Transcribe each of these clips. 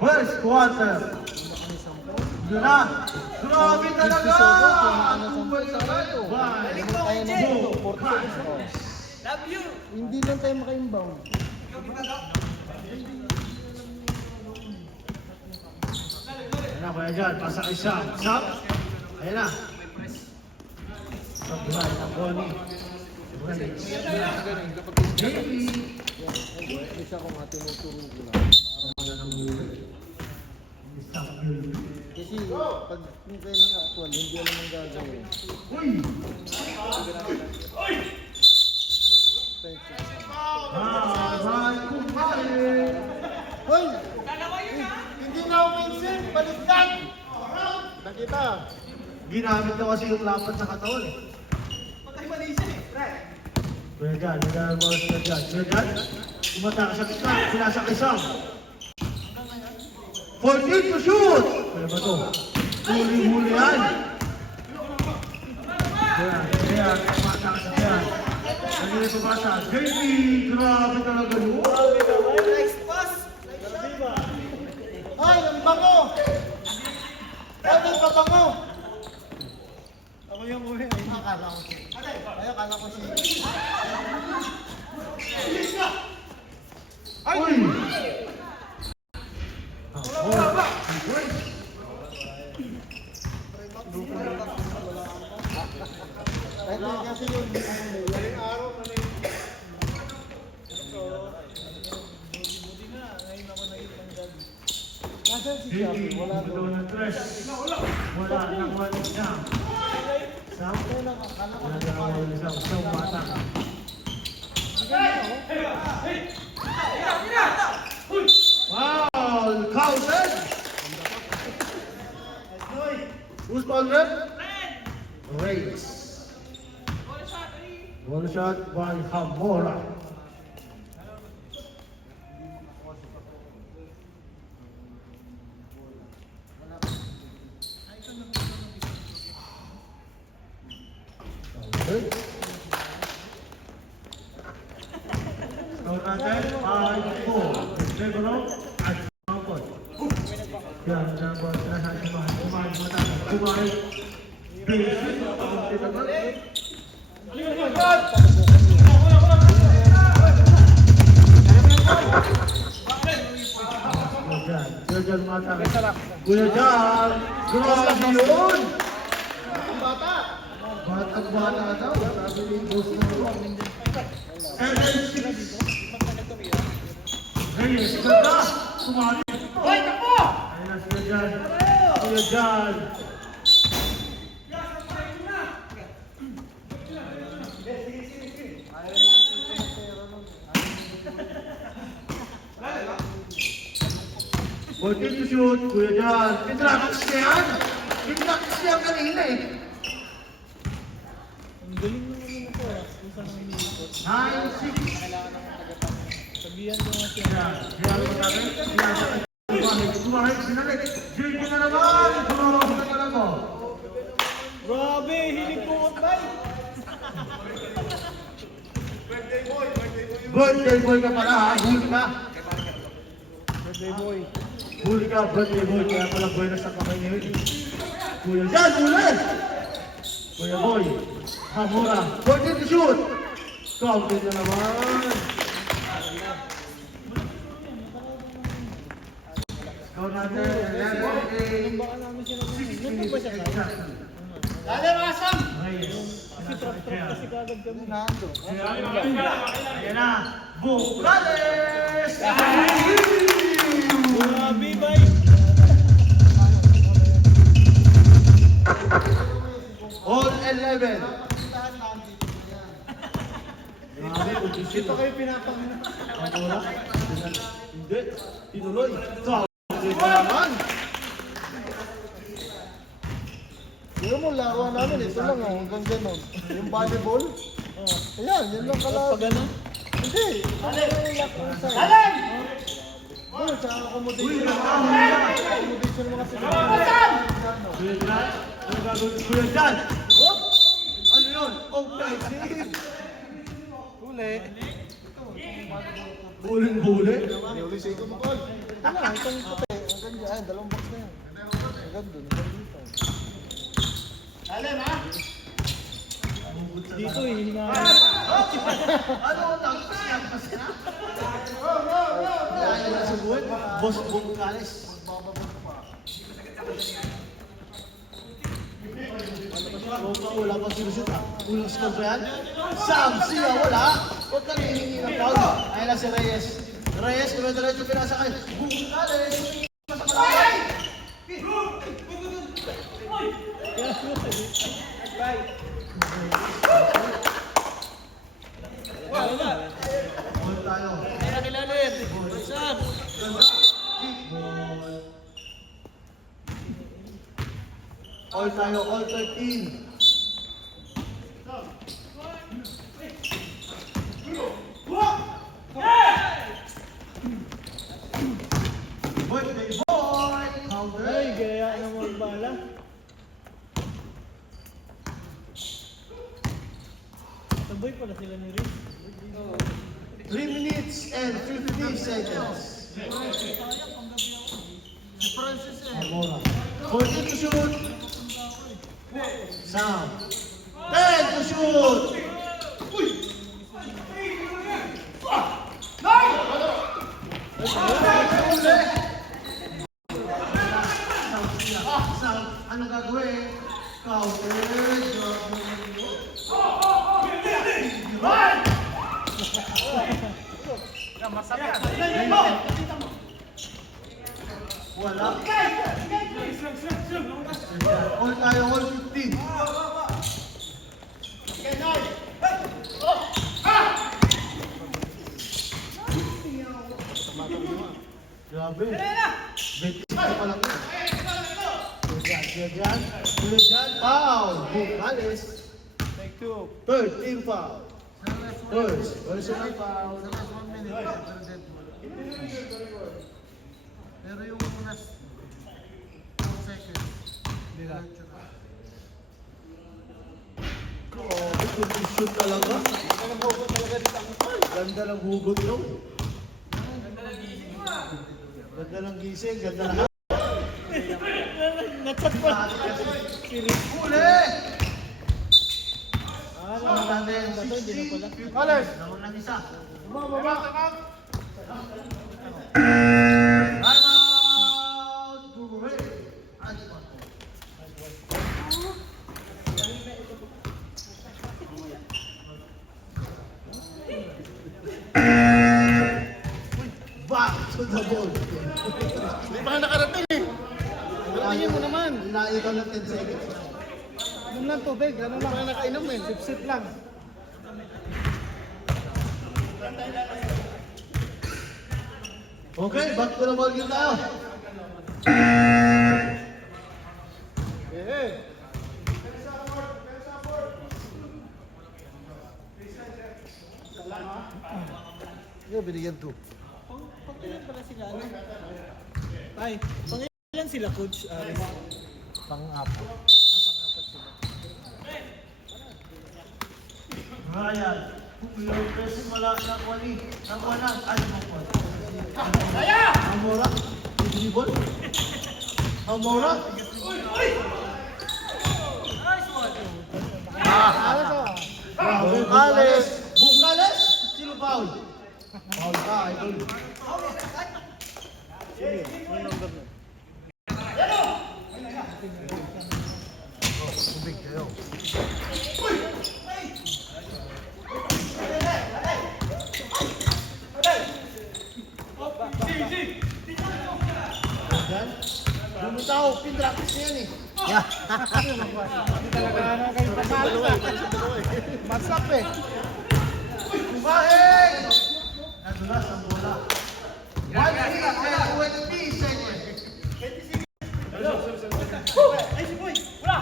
First quarter. Yun na. Grabe talaga! Love you! Hindi lang tayo maka-inbound. Ayan na, kaya dyan. Pasa kay Sam. Sam? Ayan na. Pagbuhay ng Bonnie. Isa ko nga tinuturo ko lang. Kasi pag kung kayo ng actual, hindi alam ang gagawin. Uy! Aray, kumare! Hoy! Hindi na ako minsan, baliktad! Nakita! Ginamit na kasi yung lapat sa katawan. Patay mali siya eh. Kuya Jan, nagagawa sila dyan. Kuya Jan, umatake sa kisna, pinasak isang. 14 to shoot! Kaya ba to? Huli-huli yan. Kaya, umatake sa kaya. Nagiging pabasa. JP, grabe talaga yun. Nice pass! Ay, ang bango! Ay, ang pabango! Ako yung uwi. Ay, akala ko si... Ay, akala ko si... Uy! Wala! Ay, kasi yun. Galing araw na rin. Nasaan si JP, Shabby? Wala ito doon. ng tres. Wala, nakuha niya. Sam? Ay, nakakala ko. Nagagawa niya sa usang bata. Wow! Counted! Who's called rep? Reyes. One shot by Hamora. Okay. Score natin, 5-4. Lebron at Mampot. Yan, number 3 kumain mata. Kumain. Basic. Kuya Jan mata. Kuya Jan, grabe yun! Batang bata daw, sabi ni boss na yun. 7-6. Reyes, ganda! Kumali! Hoy, tapo! Ayun na Kuya Jan. Kuya Jan. Pwede to shoot, Kuya Jan. Pinrakis niya yan. Pinrakis niya kanina eh. Ang galing mo naman ito. Kung saan ang iniikot. 9-6. Sabihan ko nga siya. Yan. Kaya mo natin. Kumahit, sinalik. JP na naman. Kumahit na naman mo. Grabe, hilig ko utay. Birthday boy ka pala ha. Huli ka. Birthday boy. Huli ka, birthday boy. Kaya pala boy na sa kamay niyo. Kuya Jan, huli! Kuya boy. Hamura. 14 to shoot. Counted na naman. Score natin. 11-8. Baka namin siya naman. Nandun ba siya tayo? Dali, Rasam! Reyes. Kasi kagad kami nando. Ayan na. Bucales! Grabe, bay! All 11. Dito kayo pinapangin. Hamura. Hindi. Tinuloy. Counted na naman. Pero mo, laruan namin, ito lang hanggang ganun. Yung volleyball, ayan, yun lang kalaro. Pag ano? Hindi, ano yung lock on side? Alan! Doon, sa accommodation. Uy, nakahuli. Accommodation mga sila. Kuya Jan. Ano gagawin? Kuya Jan. Oh! Ano yun? Okay. Uli. Buling-buling. Uli sa ito mo, Paul. Wala, itong puti. Ang ganda. Ay, dalawang box na yan. Ang ganda. Ang ganda. Lalim ha. Dito eh, hina. Ano ang tapos yan? Kaya na sa buhay. Boss Bungkales. Wala pang sinusut ha. Unang score ba yan? Sam, siya, wala. Huwag ka nahihingi ng foul. Ayun na si Reyes. Reyes, diretso pinasa kay Bungkales. Ball tayo. Kaya kilalim. Sam. All tayo, all 13. Birthday boy! Counter. Ay, gaya naman bala. Sabay pala sila ni Rick. 3 minutes and 50 seconds. Amora. 14 to shoot. Sam. 10 to shoot. Sam, ano gagawin? Counter. Wala. All tayo, all 15. Grabe. 25 pa lang yun. Diyan. Foul. Bungkales. Take two. 13 foul. First, personal foul. Pero yung last 4 seconds, diretso na. Oh, good shoot talaga. Ganda ng hugot nyo. Ganda ng gising, ganda ng Natsak pa. Si Rick. huli! Ah, naman na yung bato. Hindi na pala. Colors! Naman lang isa. Baba! Time out! Great! Back to the ball. Hindi pa ka nakarating eh. Tingin mo naman. Naitaw ng 10 seconds. Inom lang tubig. Ano lang? Hindi nakainom eh. Sip-sip lang. Okay, back to the ball game tayo. Eh. Yo, binigyan 2. Pangilan pala sila. Ano? Ay, pangilan sila, Coach? Pang-apo. Pang-apat sila. Ryan, yung kasi wala na kwali. Nakuha na. Ay, nakuha. Amora, dribble. Amora. Bungkales. Bungkales. Sino foul? Foul ka, idol. Tubig kayo. Yan. Bumitaw, pindrapis niya yan eh. Talaga na kayo pamalo. Masap eh. Kumain! Nadulas ang bola. 1 minute and 20 seconds. Ay, si Boy. Wala.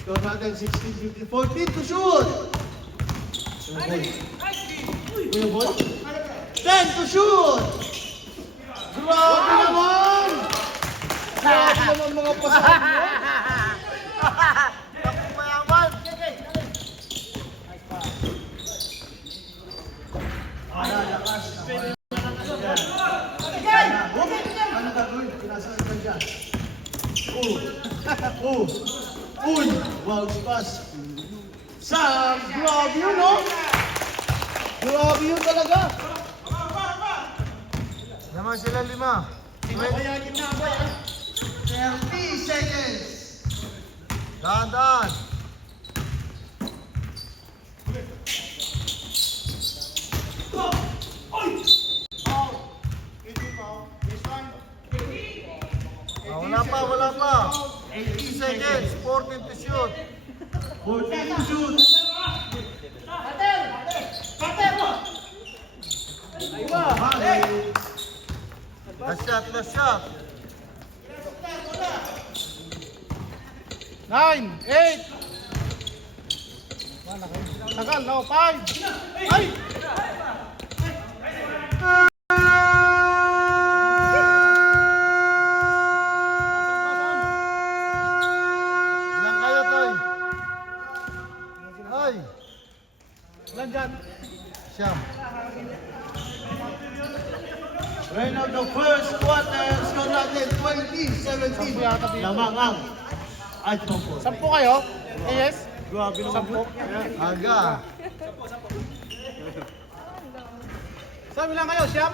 Score natin 16, 15, 14 to shoot! Kuya Boy? 10 to shoot! Grabe naman! Grabe naman mga pasahan mo. Oh. Uy! Wow, pass. Sam, grabe yun, no? Grabe yun talaga. Naman sila 5. 30 seconds. Dahan-dahan. Wala pa. 80 seconds. 14 to shoot. 14 to shoot. Last shot. 9, 8. Tagal, no, 5. Ay! Ilan kayo, Toy? Ay, Ilan dyan? siyam. Right now, the first quarter, score natin 20-17. Lamang ang iPhone 4. 10 kayo? Yes? Grabe naman. 10. Aga. Sabi lang kayo, Siyam?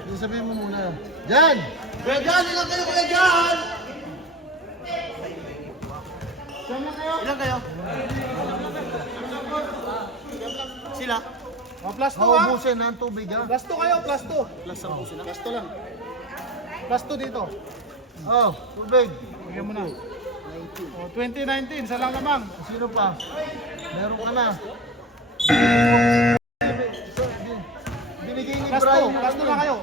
Hindi sabihin mo muna. Jan! Kuya Jan, ilan kayo, Kuya Jan? Ilan kayo? Sila? Oh, plus 2 ha? Maubusin na ang tubig, ha? Plus 2 kayo, plus 2. Plus 2 lang. Plus 2 dito. Oh, tubig. Bigyan mo na. Oh, 2019, isa lang lamang. Sino pa? Meron ka na. Binigay ni Plus 2, Brian. plus 2 na kayo.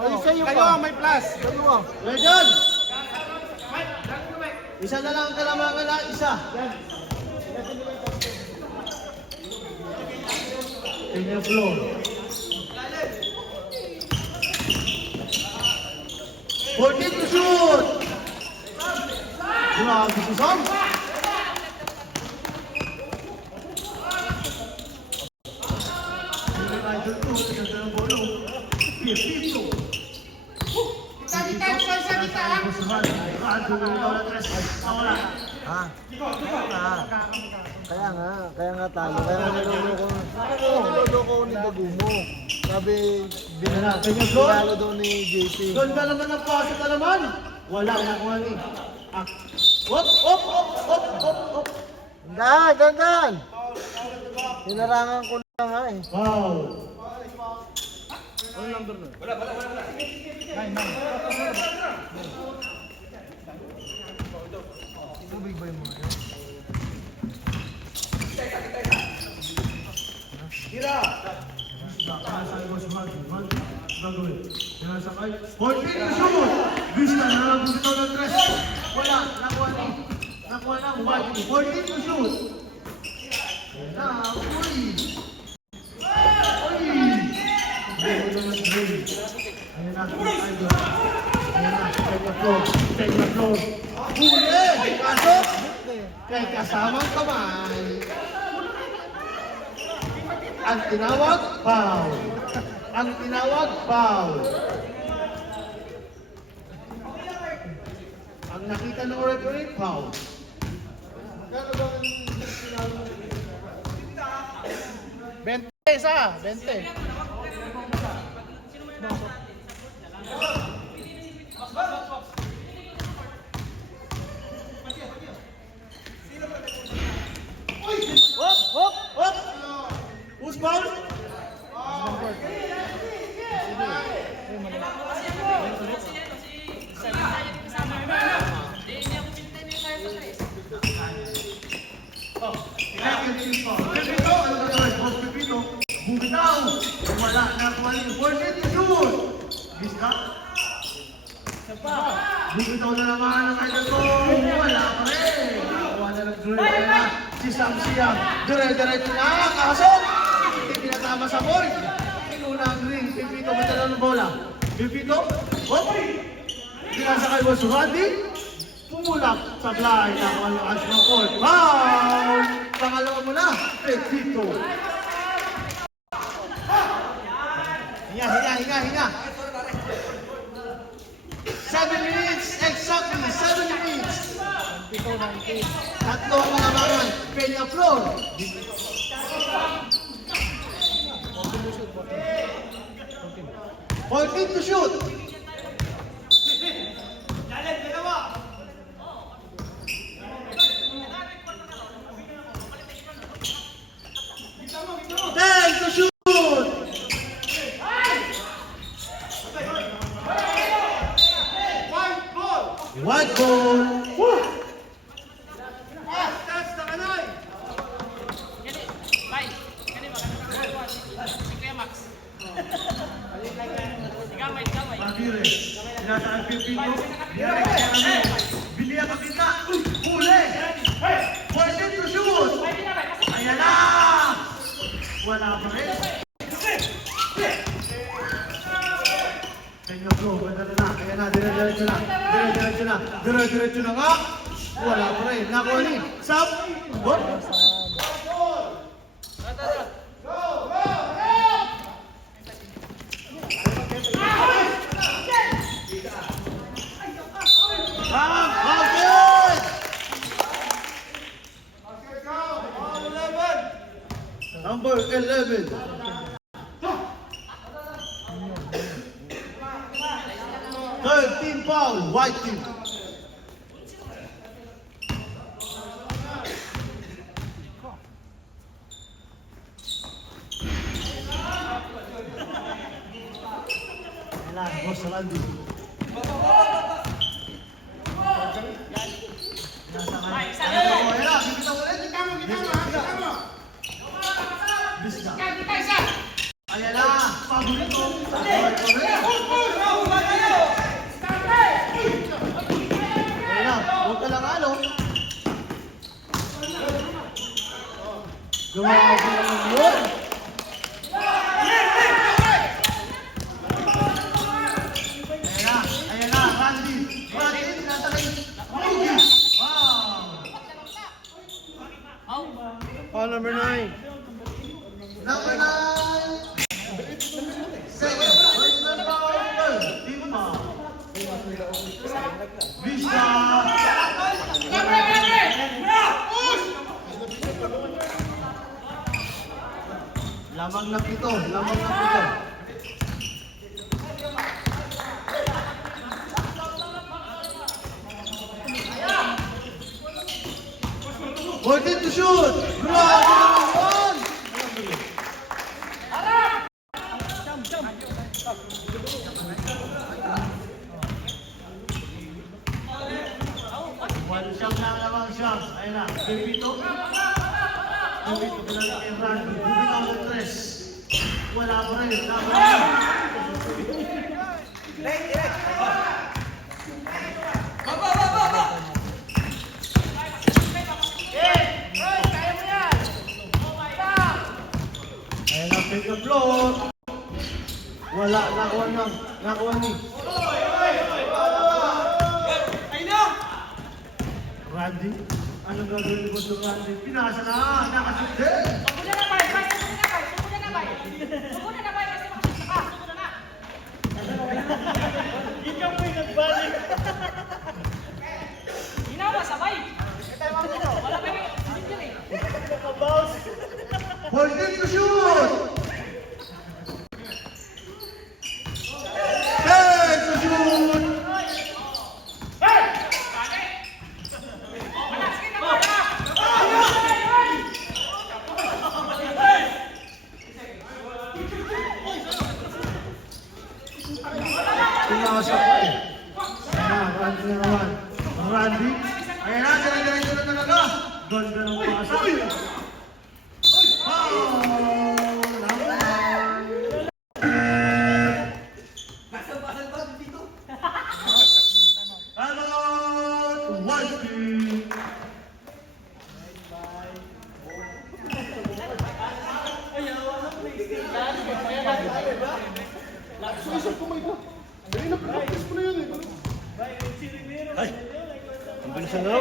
Ay, sa'yo Kayo pa. ang may plus. Sa'yo ah. Kuya Jan! Isa na lang ang kalamangan na, isa. In the floor. 14 to shoot! Grabe si Sam. Ha? Kaya nga talo. Kaya nga niloloko ni Dagumo. Sabi, binalo daw ni JP. Doon ka naman ang pasok ka naman. Wala na kung ano eh. Op, op, op, op, op, op. Dandan! Hinarangan ko na nga eh. Wow. Tubig ba yung mga yun? Sinasakay. 14 to shoot! Vista na lang bumitaw ng tres. Wala, nakuha ni. Nakuha na, bumalik. 14 to shoot. Ayan na, uy! Uy! Hindi mo naman drill. Ayan na, idol. Ayan na, take the floor. Take the floor. Huli! Pasok! Kay kasamang kamay. Ang tinawag, foul. Ang tinawag, foul. Ang nakita ng referee, foul. Magkano ba ang sinalo mo? 20 isa, 20. Hop, hop, hop. Who's foul? Pepito, ano ba naman? Boss Pepito, bumitaw. Wala na kuha niyo. 14 to shoot. Vista? Bumitaw na naman ang idol ko. Wala pa rin. Nakuha na ng drill. Kaya na si Sam Siang. Dire-diretso na. Kasok. Hindi pinatama sa board. Inuna ang green. Pepito, matala ng bola. Pepito. Hop. Pinasakay mo Suhadi. Pumulak sa blind ang malakas ng court. Foul! Pangalawa mo na, Pepito. Hinga. 7 minutes, exactly 7 minutes. 22-19. Tatlo ang labangan. Peña Flor. 14 to shoot. Ten to shoot. White ball. Woo. Pagire, sinasaan Pipino, direct sa namin. Bilihan ka kita, huli! 14 to shoot! Ayan na! Wala pa rin. Peña Flor, ganda na. Ayan na, dire-diretso na. Dire-diretso na. Dire-diretso na nga. Wala pa rin. Nakuha ni. Sam! Bot! Number 11. Third team foul, white team. Kailangan, boss Randy. Ayan na, paborito. Ayan na, huwag ka lang ano. Grabe naman yun. Ayan na, Randy. Randy, tinatagay. Wow. Foul number 9. Number 9. Second, personal foul. Team foul. Vista. Lamang na pito, lamang na pito. Fourteen to shoot. Grabe naman! One shot lang lamang siya. Ayun na, Pepito. Pepito, pinalik kay Randy. Bumitaw ng tres. Wala pa rin. Laban na. Ayun na, Peña Flor. Wala, nakuha ni. Randy? Anong gagawin ni Boss Randy? Pinasa na! Nakashoot din! Ikaw po yung nagbalik. Ginawa, sabay. Wala pa yung hindi eh. Nakabounce. 14 to shoot! 10 to shoot! Pinasa pa eh. Ayan, Randy na naman. Ang Randy. Ayan na, dire-diretso na talaga. Ganda ng pasa. Isip ko may book. Dali na, practice ko na yun eh. Ay! Ang bilis na laro.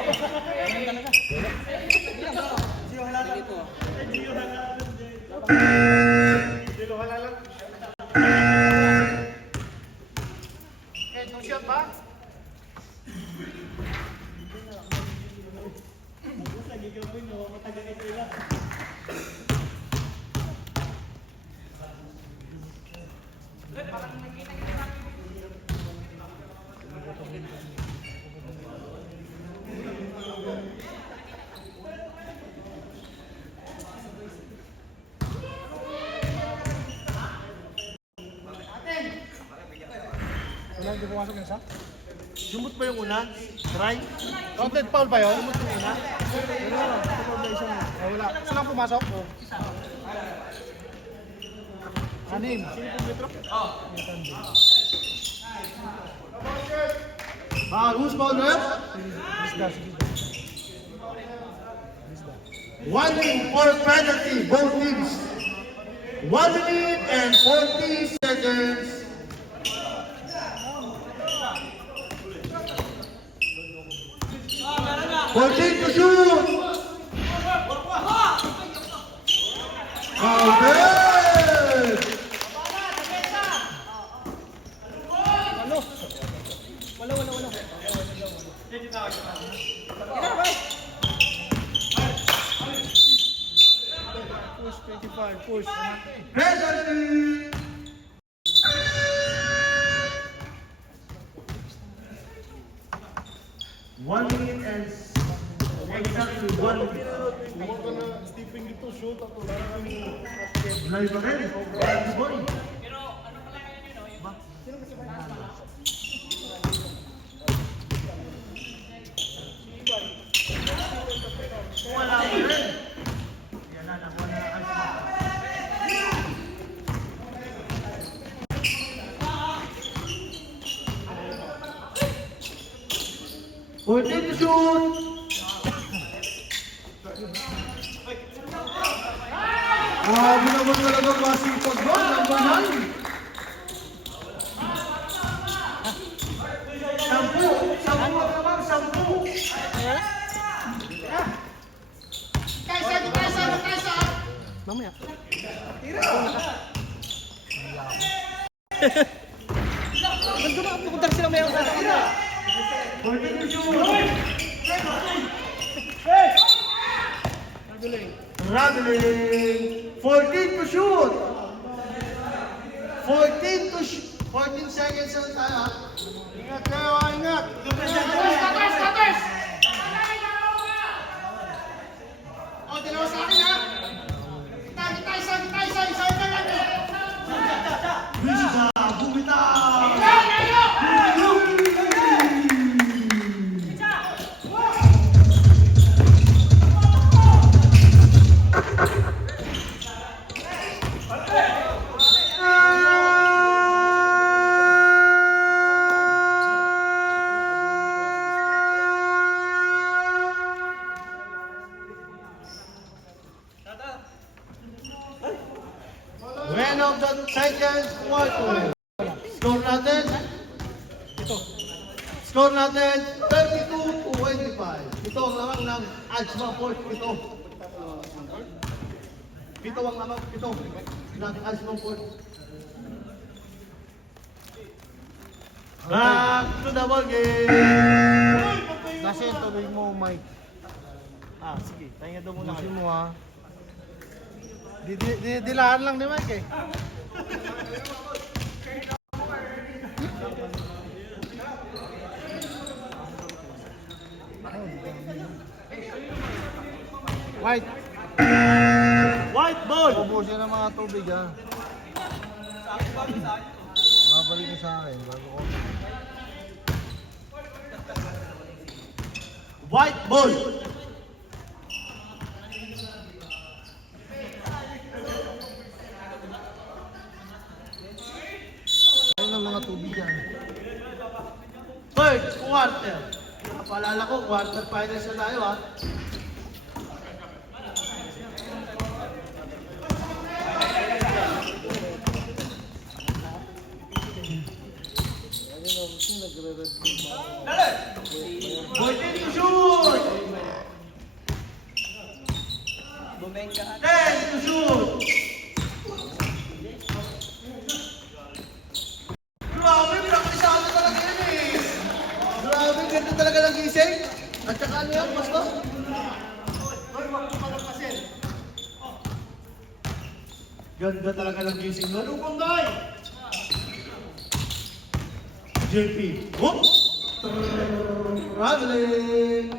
Itong shot ba? Hindi pumasok yung isa? Sumot ba yung una? Try? Counted foul ba yun? Sumot yung una? Wala lang. Sumot na isang. Wala. Saan ang pumasok? Anim. Sino pong metro? Who's foul ref? Bisda, sige. 1 minute for penalty, both teams. 1 minute and 40 seconds. Fourteen to shoot. Counted. Push, 25, push. Penalty. One minute and exactly 1 minute. Huwag ka na stepping dito, shoot ako lang. Lay pa rin. Penalty boy. Wala pa rin. Yan na, nakuha na ang ice. 14 to shoot. Grabe naman talaga masipag doon. Lambahan. 10. 10 naman. 10. Mamaya. Nandun na, pupunta sila may ang kasa. 14 to shoot. Traveling. 14 to shoot. 14 seconds lang tayo. Ingat kayo, ingat! Bisa, bumitaw. When of the second quarter. Score natin. Score natin 32-25. Ito ang lamang ng Alsma Port. Ito ang lamang. Ito ng Alsma Port. Back to the ball game. Kasi tuloy mo, Mike. Sige. Tahinga doon muna Busin mo ha. Dilaan lang ni Mike eh. White. White ball. Ubusin ng mga tubig ha. Babalik mo sa akin bago ko. White ball. Ayun ang mga tubig yan. Third quarter. Paalala ko, quarter finals na tayo ha. Ayun o, kasi nagre-red bull. 14 to shoot. 10 to shoot. Grabe, praktisado talaga yun eh. Grabe, ganda talaga ng gising. At saka ano yan, Pasto? Ganda talaga ng gising. Lulupong doy! JP. Whoop! Traveling!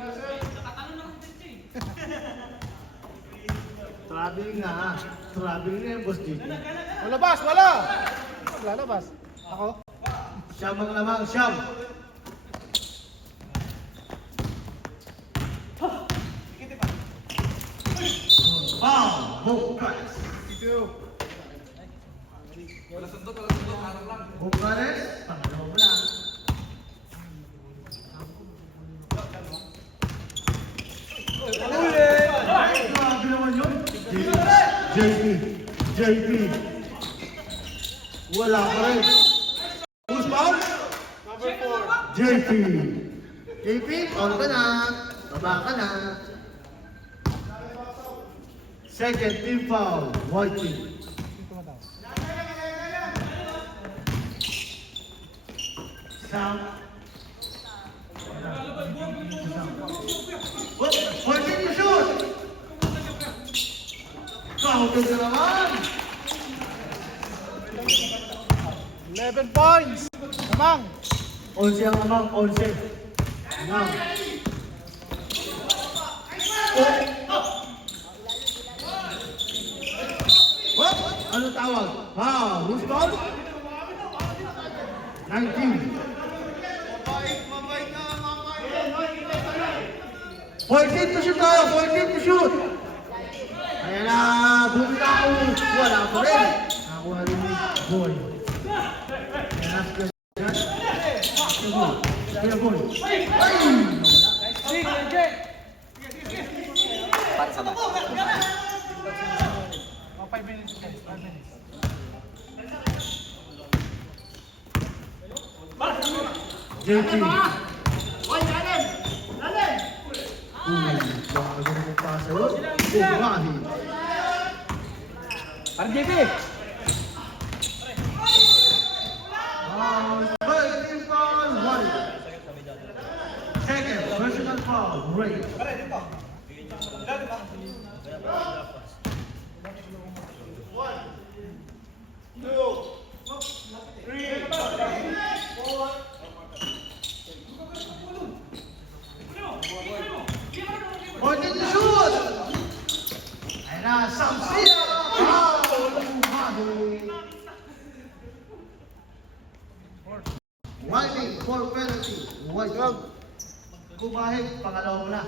Traveling na ha. Traveling na yung boss JP. Wala bas, wala! Lalabas. Ako? Siyam ang lamang, siyam. Wow! Bukas! Bukas, pangalawa mo lang. Ay, grabe naman yun. JP. Wala ka rin. Who's foul? Number 4. JP, foul ka na. Baba ka na. Second team foul, white team. Sam. What? 14 to shoot! Counted na naman! 11 points. Lamang. 11 ang amang, 11. Amang. What? Ano tawag? Wow, who's foul? 19. 14 to shoot tayo, 14 to shoot. Ayan na, buka ako. Wala pa rin. Nakuha rin ni Boy. Ayan na, Kuya Boy. Ay! Para sa ba? 5 minutes. 5 minutes. JT. Baka ganun yung pasa yun. Bumahi. Para JP! First team foul, one. Second, personal foul, Ray. Fourteen to shoot! Ayan na, Samsia! Wow! Bumahi. Whiting for penalty. White. Kumahit, pangalawa mo na.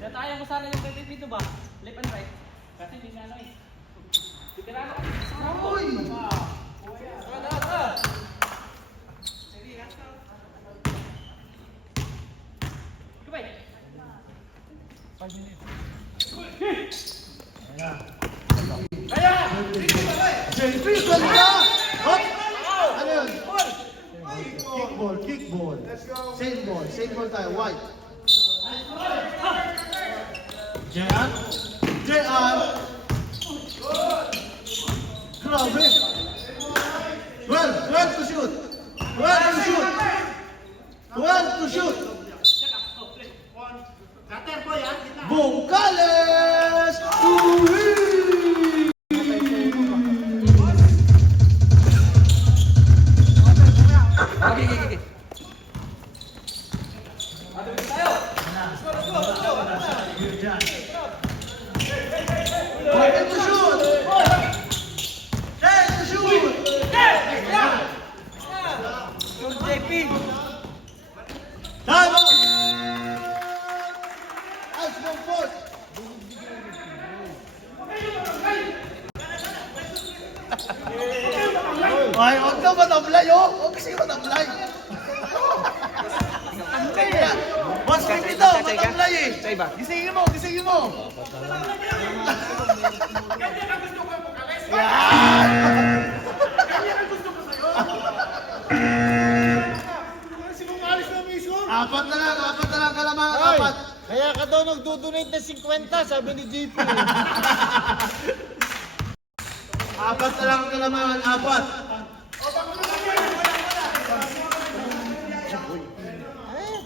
Nataya ko sana yung PP dito ba? Left and right. Kasi hindi na ano eh. Tirano ko sa kampo. Uy! Goodbye. 5 minutes. Ayan na. JP, galing ka! Hop! Ano yun? Kickball. Same ball tayo, white. JR. Grabe. 12 to shoot. 12 to shoot. Bungkales! Uwi! Okay. Second to shoot! Second to shoot! JP! Time out! Ice one foot! Ay, huwag ka matablay, oh! Huwag kasi matablay! Tablay yan! Mas creepy daw, matablay eh! Gisingin mo! Yan! Apat na lang kalamang, apat! Kaya ka daw nagdo-donate ng 50, sabi ni JP. Apat na lang kalamangan, apat!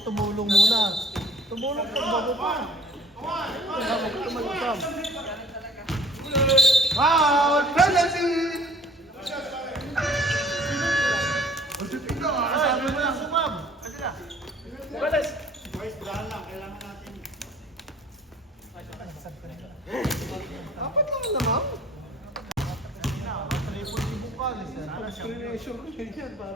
Tumulong muna. Tumulong ka, bago pa. Tumalukam. Foul penalty! Sabi mo lang, sumam! Apat lang naman. Hindi,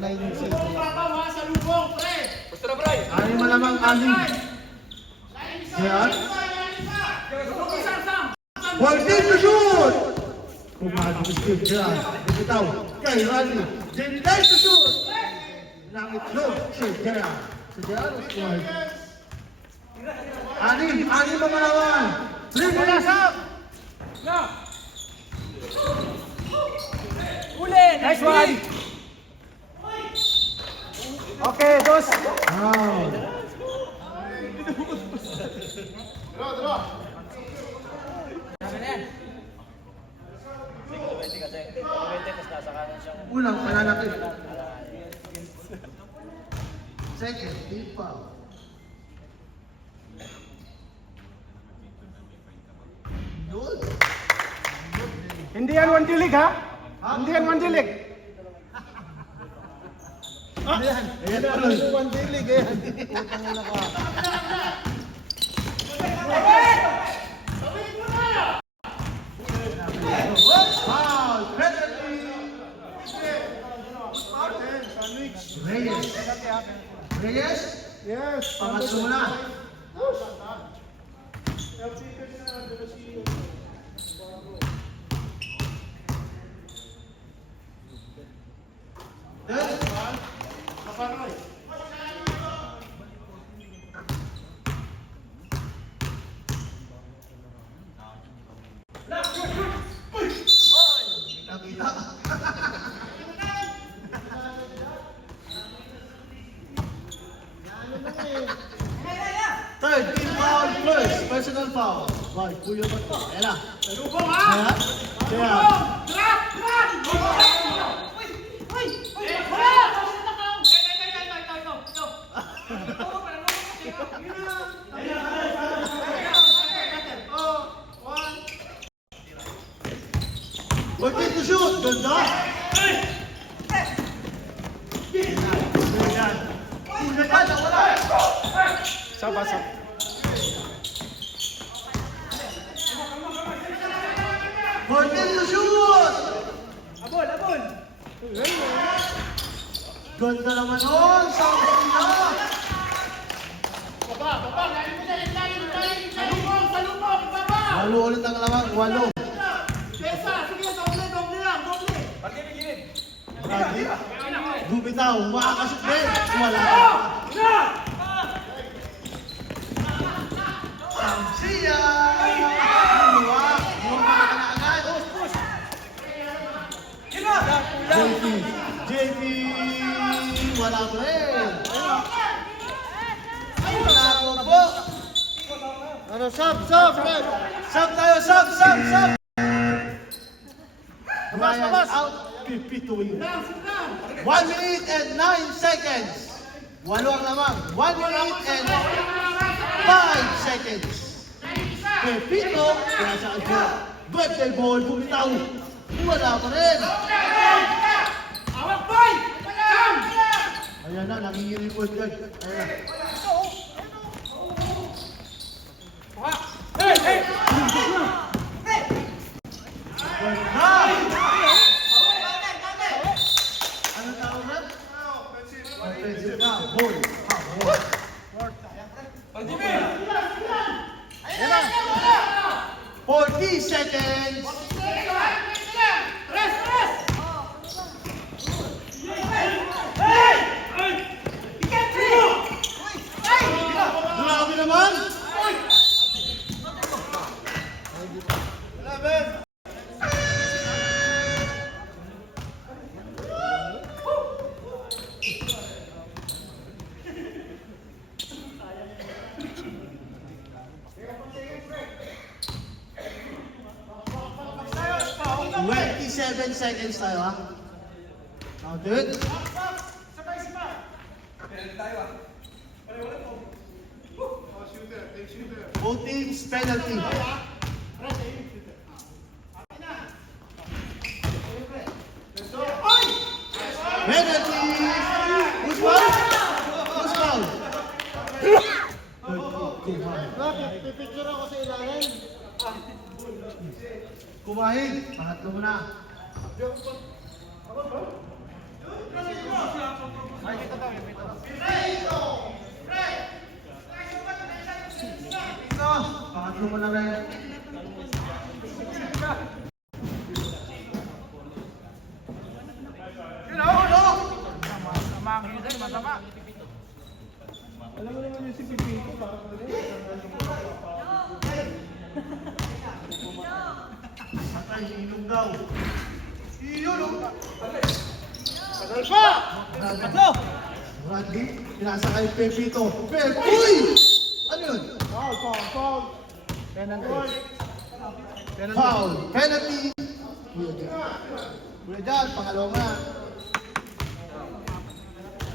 9 seed. Ani malamang ani. Yan. 14 to shoot! Kumado si Steve Gerrard. Bitaw. Kay Rani. Jenny Dice to shoot! Langit shoot. Si Gerrard. Si Gerrard is scored. Ani mga lawan. 3 minutes up! Nice one! Okay, dos. Wow. Unang pananakit. Second, deep foul. Good. Hindi yan one dilig ha? Hindi yan one dilig. Ayan. Ayan Ano tuloy. yung one day league eh? Utang na ka. Foul. Reyes. Reyes. Yes. Pangatlo mo na. Nakita. Third, team foul first. Personal foul. Boy, kuya ba ito? Ayan na. Ayan. Ayan. Working to shoot. Ganda. Ayan. Una pa, nawala. Saba, saba. Working to shoot. Abol! Ganda naman nun. Sabi niya. Walo ulit ang lamang. Walo. Lagi. Bumitaw. Makakasot din. Wala. Samsia. Dua. Bumaba ka na agad. JP. Wala ko rin. Wala ko po. Ano, sub! Sub tayo, sub! Ryan out, pipituin. 1 minute and 9 seconds. Walo ang lamang. 1 minute and 5 seconds. Pepito, kaya sa agad. Birthday ball, bumitaw. Wala pa rin. Ayan na, nangingi-report yan. Ayan na. Ano tawag na? Offensive na. Ball. Ball. 40 seconds. Grabe naman. Seven seconds tayo ha. Counted. Both teams penalty. Kumahig. Pangatlo mo na. Pangatlo mo na rin. Alam mo naman yung si Pipito, bakit mo rin? Patay, inom daw. Iyon, oh. Tagal pa! Tatlo. Bradley, pinasa kay Pepito. Uy! Ano yun? Foul! Penalty. Foul. Penalty. Kuya Jan, pangalawa na.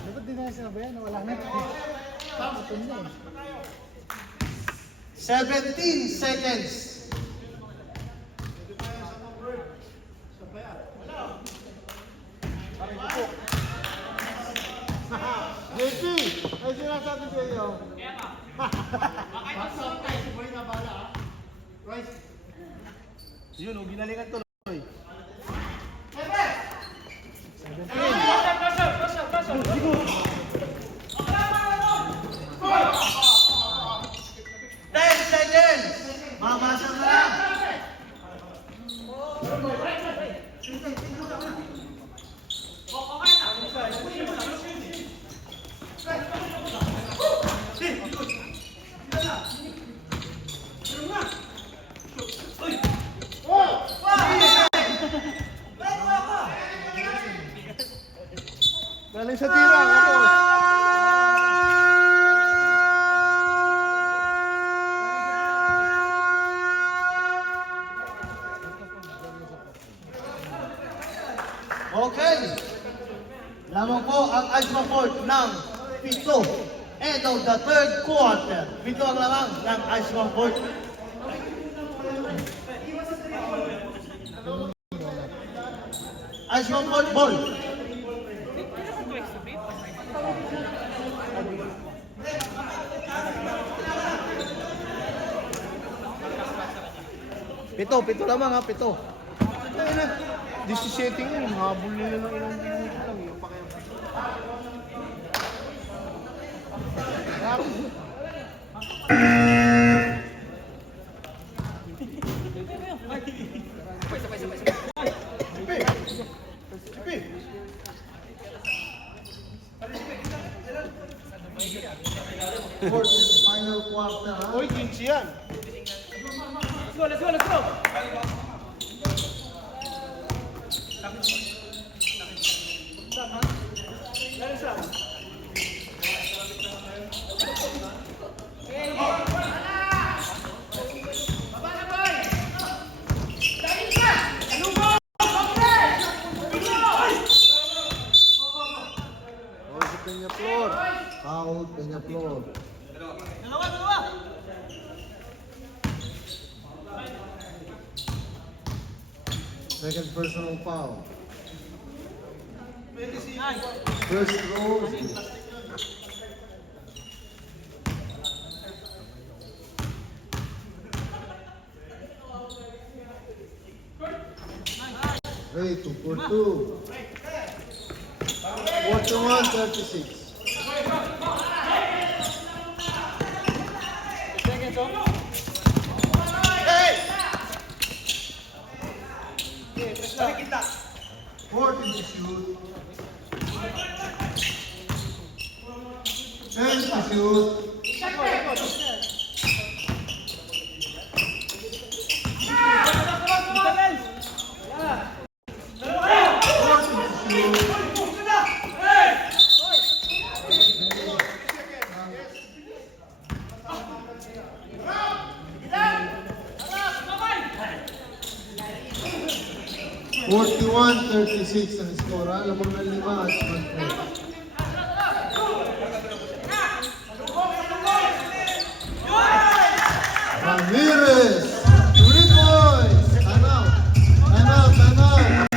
Dapat din na sinabayan, wala na. Ito na eh. 17 seconds. JP! Ay sinasabi sa iyo. Yun, ginalingan tuloy. Mamasa na lang. Galing sa tira, kapos. Okay. Lamang po ang Ashma Fort ng 7. End of the third quarter. 7 ang lamang ng Ashma Fort. Ashma Fort ball. Pito lamang ha, 7. Ay na, 17 yun, habol nila ng ilang minuto lang yung pakiram. Fourth and final quarter ha. Uy, 15 yan. Let's go! Oh, si Peñaflor. Foul, Peñaflor. Second personal foul. First row. Ready to for 2. 41-36. Fourth in the shoot. 10th to shoot. Fourth in the shoot. Forty-one, 36 ang score. Lamang na 5 at 1 Ramirez! 3 points! Time out! Time out! Time out!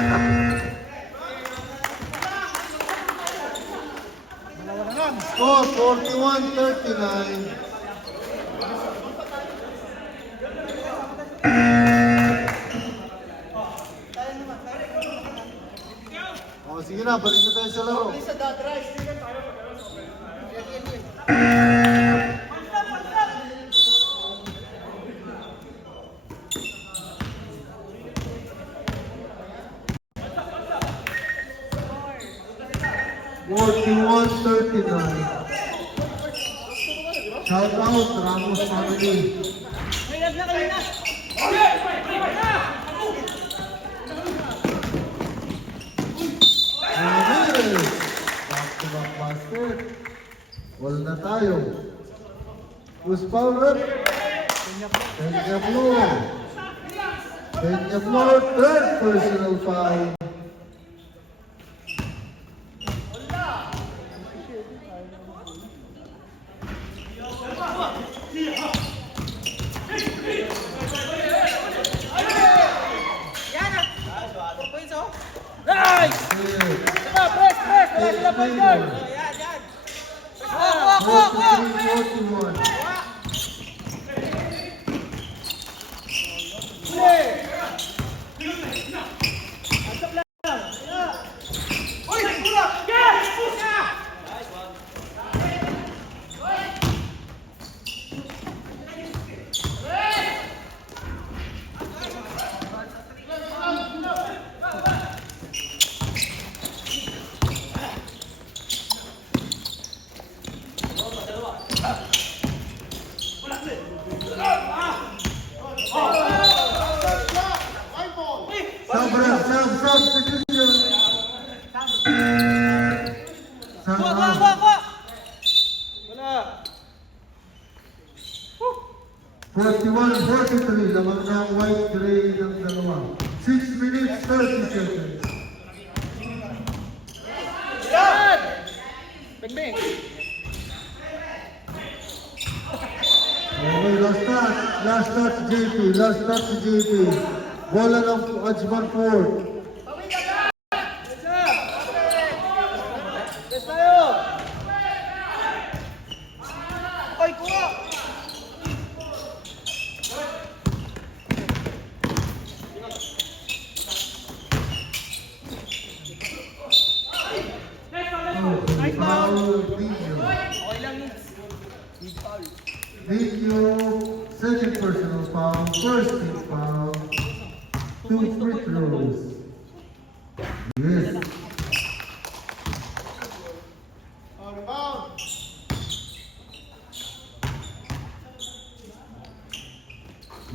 Score 41-39. na, balik na tayo sa laro. Forty-one, 39. Shout out, Ramos family. Okay. Back-to-back basket. Wala na tayo. Who's foul rep? Peña Flor. Peña Flor, third personal foul. Nice! Press! Wala sila ball doon! Go! 43-41. Substitution. Wala! 41-43, lamang na ang white gray ng dalawa. 6 minutes, 30 seconds. Bing! Okay, last touch JP. Bola ng Ajman Ford. Press tayo! Oy, kuha! Okay, foul, Video. Okay lang yun. Video, second personal foul, first team foul, 2 free throws. Yes.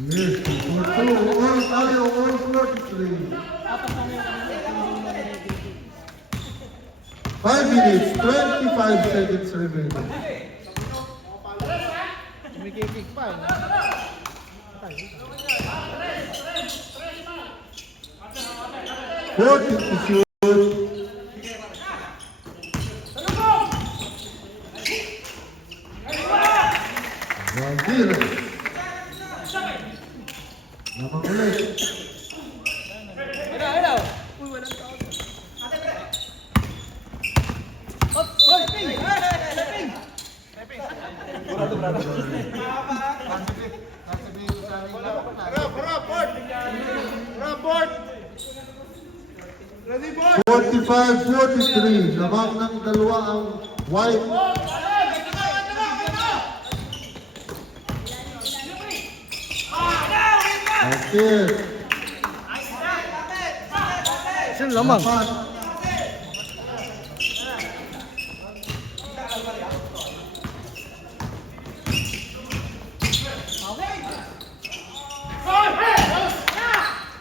Yes, for 2, all 43. 5 minutes, 25 seconds remaining. Kumikikik pa eh. 14 to shoot. Zero. Lamang ulit. Ano? Uy, walang tao. Hoy! Ping! Ready, boy! 45-43. Lamang ng dalawa ang white. Okay. Saan lamang? Dapat.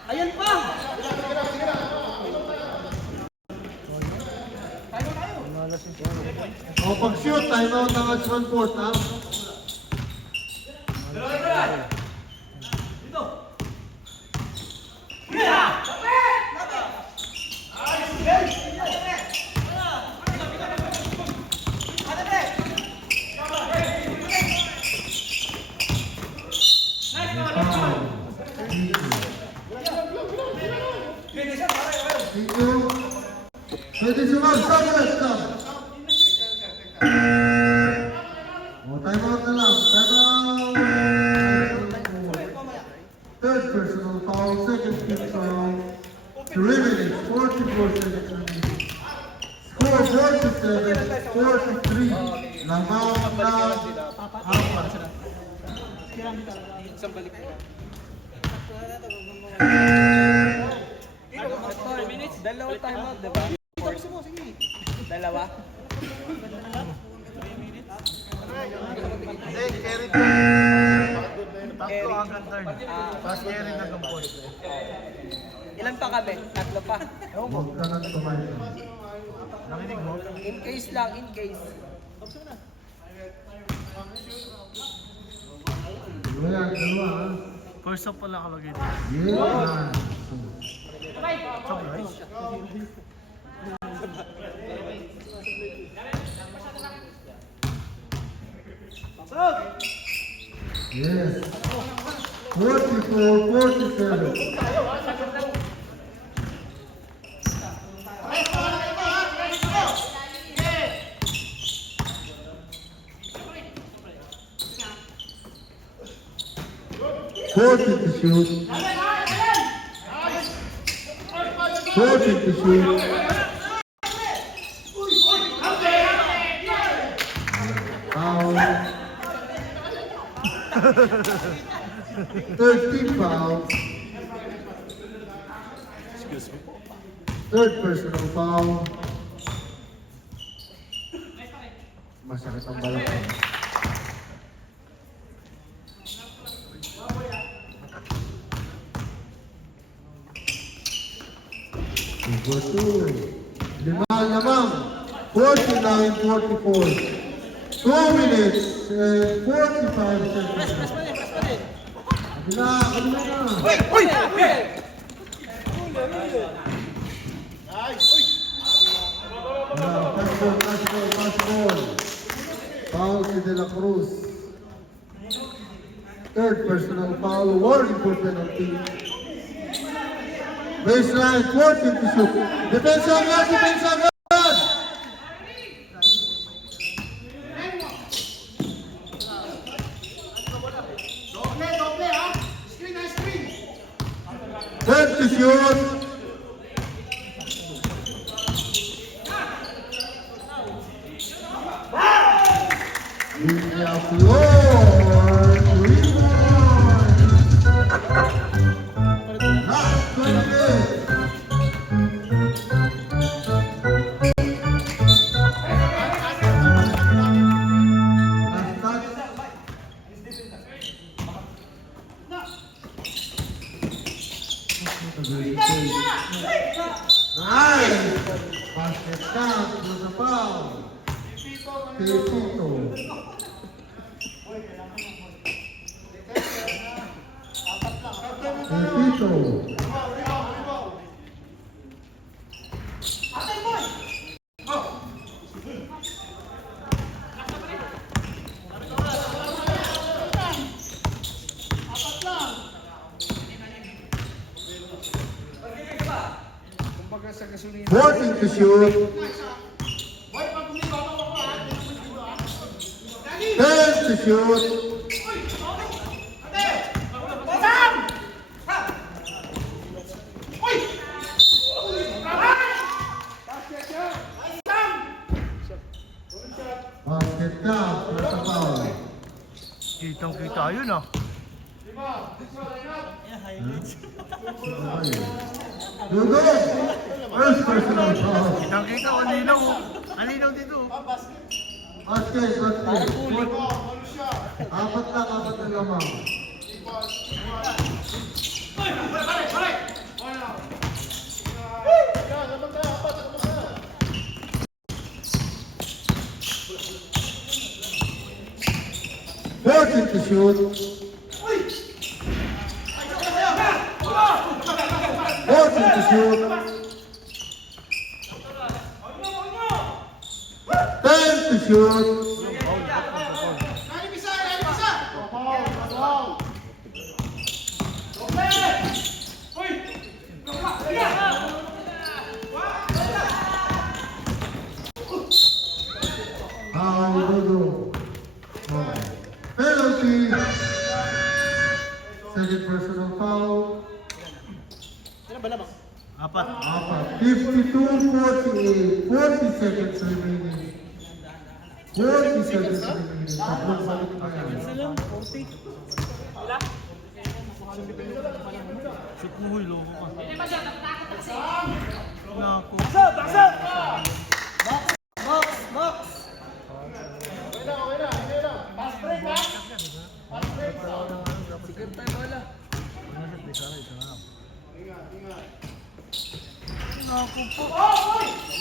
Ayan pa! O pag-shoot, timeout ng Ajman Fort, ha? Pwede sunod, Samuel, stop. O, timeout na lang. Timeout. Third personal foul, second team foul. 3 minutes, 44 seconds remaining. lamang na Isang balik. 2 minutes, dalawa time out, diba? Dalawa? Hindi, carry ko. Tatlo hanggang third. Tapos carry na gampon. Ilan pa kami? Tatlo pa. huwag ka nang tumayo. Nakinig mo? In case lang, in case. Wala, dalawa ha. First up pala kalagay dito. Yes. Sablay. Yes. 44, 47. Forty to shoot. 40 to shoot. Foul. 13 fouls. Excuse me. Third personal foul. Masakit ang balakang. Number 2. Lima lamang. 49-44. 2 minutes and 45 seconds. Kabila na. Pass ball. Foul si De La Cruz. Third personal foul, warning for penalty. Baseline, 14 to shoot. Depensa agad, depensa agad! Third to shoot. Linya floor, rebound. Last 20 minutes. Last touch. Nice! Basket count, there's a foul. Pepito. Pepito. Fourteen to shoot. 10 to shoot. Basket count, there's a foul. Kitang-kita yun ah. Dugo! First personal foul. Kitang-kita, alinaw. Alinaw dito. Basket, basket. Apat na lamang. Fourteen to shoot. 14 to shoot. 10 to shoot. Dugo. Penalty. Second personal foul. Apat. 52-48. 40 seconds remaining. 40 seconds remaining. Tatlong balik pa yan. Shoot mo, huy, loko ka. Hindi ba siya? Natakot kasi. Nako.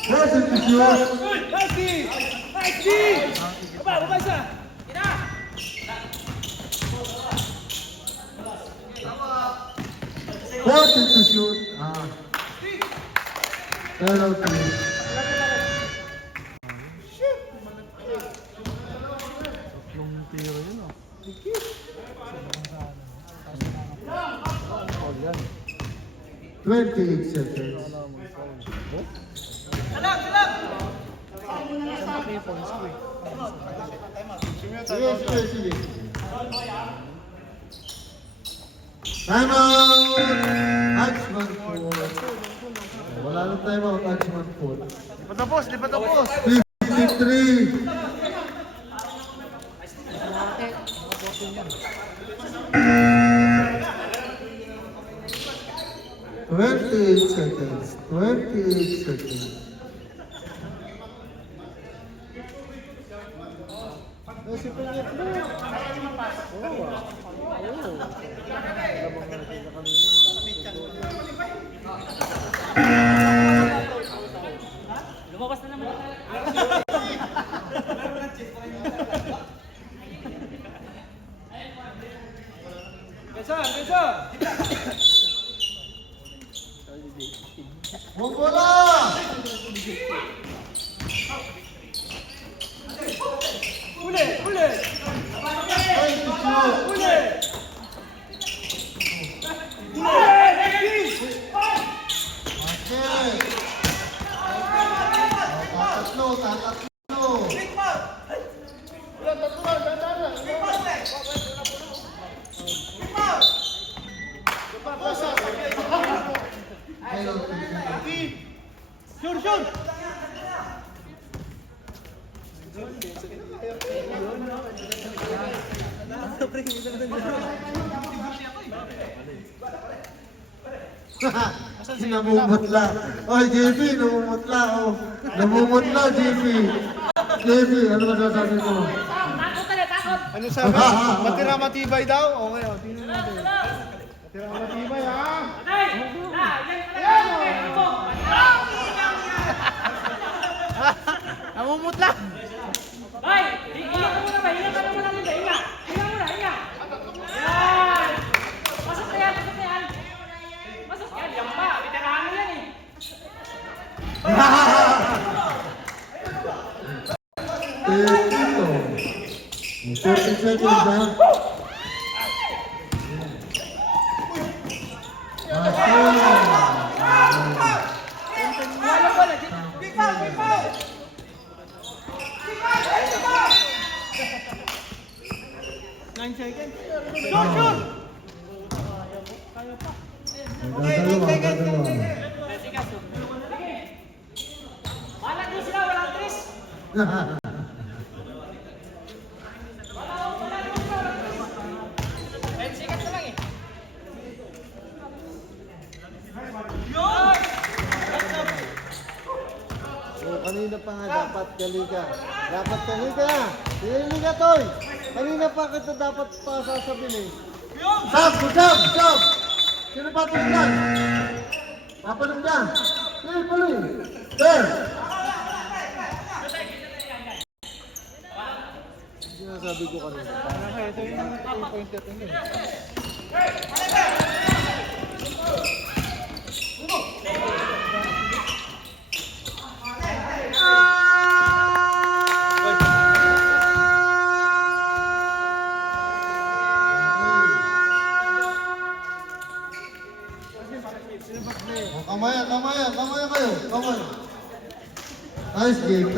Present to shoot. Present to shoot. Penalty. Yung tiro yun, oh. 28 seconds. Sige. Time out! Hatchman Ford. Wala nang time out, Hatchman Ford. Di pa tapos. 53. Twenty-eight seconds. 28 seconds. Lumabas na naman. Huwag wala! Time to shoot. Okay. Tatatlo. Namumutla. Oy, JP, namumutla. Oh. Namumutla, JP. JP, ano masasabi mo? Takot ka na, takot. Ano sabi? Matira matibay daw? Okay, oh. Tingnan natin. Matira matibay, ha? Ay! Yan pala mo. Namumutla! Ay! Hinga ka muna ba? Hinga ka muna nila. Hinga! Hinga muna, hinga! Yan! Pasok na yan, pasok na yan! Pasok yan, yan pa! Bitirahan mo yan eh! Ito. 30 seconds, ha? Wala ko na! Big foul! Big foul! Magdadalawa. Walang din sila, walang tris! Sikat na lang eh! Kanina pa nga dapat gali ka. Dapat gali ka. Hindi ka, Toy. Kanina pa kita dapat pa sasabihin eh. Sab! Sino pa ito yan? Papanog na. Pali. There. Sinasabi ko kanina. Ito yung pointer ko yun. Kamaya kayo. Kamay. Nice game.